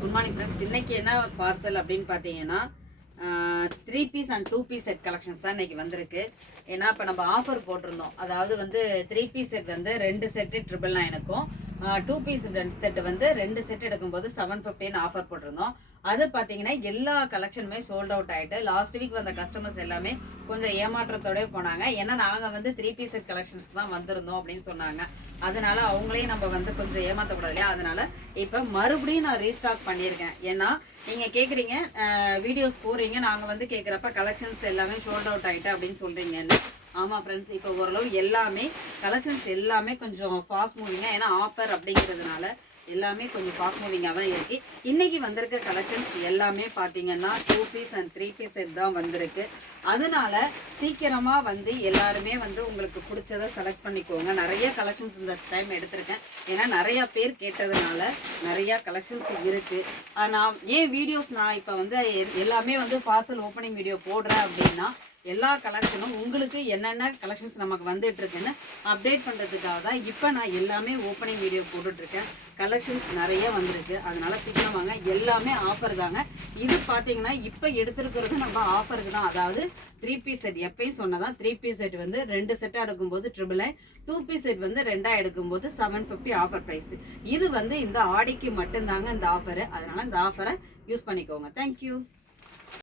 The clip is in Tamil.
Good morning friends. இன்னைக்கு என்ன பார்சல் அப்படின்னு பார்த்தீங்கன்னா 3 piece and 2 piece set collections தான் இன்னைக்கு வந்திருக்கு. ஏன்னா இப்போ நம்ம ஆஃபர் போட்டிருந்தோம். அதாவது வந்து 3 பீஸ் செட் வந்து 2 செட்டு 999க்கும் 2 பீஸ் செட் வந்து 2 செட் எடுக்கும்போது 750 ஆஃபர் போட்டிருந்தோம். அது பார்த்தீங்கன்னா எல்லா கலெக்ஷனுமே சோல்ட் அவுட் ஆகிட்டு லாஸ்ட் வீக் வந்த கஸ்டமர்ஸ் எல்லாமே கொஞ்சம் ஏமாற்றத்தோடய போனாங்க. ஏன்னா நாங்கள் வந்து 3 பீஸ் செட் கலெக்ஷன்ஸ்க்கு தான் வந்திருந்தோம் அப்படின்னு சொன்னாங்க. அதனால அவங்களையும் நம்ம வந்து கொஞ்சம் ஏமாற்றக்கூடாது இல்லையா? அதனால இப்போ மறுபடியும் நான் ரீஸ்டாக் பண்ணியிருக்கேன். ஏன்னா நீங்கள் கேட்குறீங்க, வீடியோஸ் போடுறீங்க, நாங்கள் வந்து கேட்குறப்ப கலெக்ஷன்ஸ் எல்லாமே சோல்ட் அவுட் ஆகிட்டு அப்படின்னு சொல்கிறீங்கன்னு. ஆமாம் ஃப்ரெண்ட்ஸ், இப்போ ஓரளவு எல்லாமே கலெக்ஷன்ஸ் எல்லாமே கொஞ்சம் ஃபாஸ்ட் மூவிங்காக, ஏன்னா ஆஃபர் அப்படிங்கிறதுனால எல்லாமே கொஞ்சம் ஃபாஸ்ட் மூவிங்காக தான் இருக்குது. இன்றைக்கி வந்திருக்க கலெக்ஷன்ஸ் எல்லாமே பார்த்தீங்கன்னா 2 பீஸ் அண்ட் 3 பீஸ் செட் தான் வந்திருக்கு. அதனால சீக்கிரமாக வந்து எல்லாருமே வந்து உங்களுக்கு பிடிச்சதை செலக்ட் பண்ணிக்கோங்க. நிறைய கலெக்ஷன்ஸ் இந்த டைம் எடுத்திருக்கேன். ஏன்னா நிறையா பேர் கேட்டதுனால நிறையா கலெக்ஷன்ஸ் இருக்குது. நான் ஏன் வீடியோஸ் நான் இப்போ வந்து எல்லாமே வந்து பார்சல் ஓப்பனிங் வீடியோ போடுறேன் அப்படின்னா, எல்லா கலெக்ஷனும் உங்களுக்கு என்னென்ன கலெக்ஷன்ஸ் நமக்கு வந்துட்டு இருக்குன்னு அப்டேட் பண்ணுறதுக்காக தான் இப்போ நான் எல்லாமே ஓப்பனிங் வீடியோ போட்டுட்ருக்கேன். கலெக்ஷன்ஸ் நிறைய வந்திருக்கு. அதனால சீக்கிரம் வாங்க. எல்லாமே ஆஃபர் தாங்க. இது பார்த்தீங்கன்னா இப்போ எடுத்துருக்கிறது நம்ம ஆஃபருக்கு தான். அதாவது 3 பீஸ் செட் எப்பயும் சொன்னதான். 3 பீஸ் செட் வந்து 2 செட்டாக எடுக்கும்போது 999, 2 பீஸ் செட் வந்து 2ஆக எடுக்கும்போது 750 ஆஃபர் ப்ரைஸ். இது வந்து இந்த ஆடிக்கு மட்டும்தாங்க இந்த ஆஃபரு. அதனால இந்த ஆஃபரை யூஸ் பண்ணிக்கோங்க. தேங்க்யூ.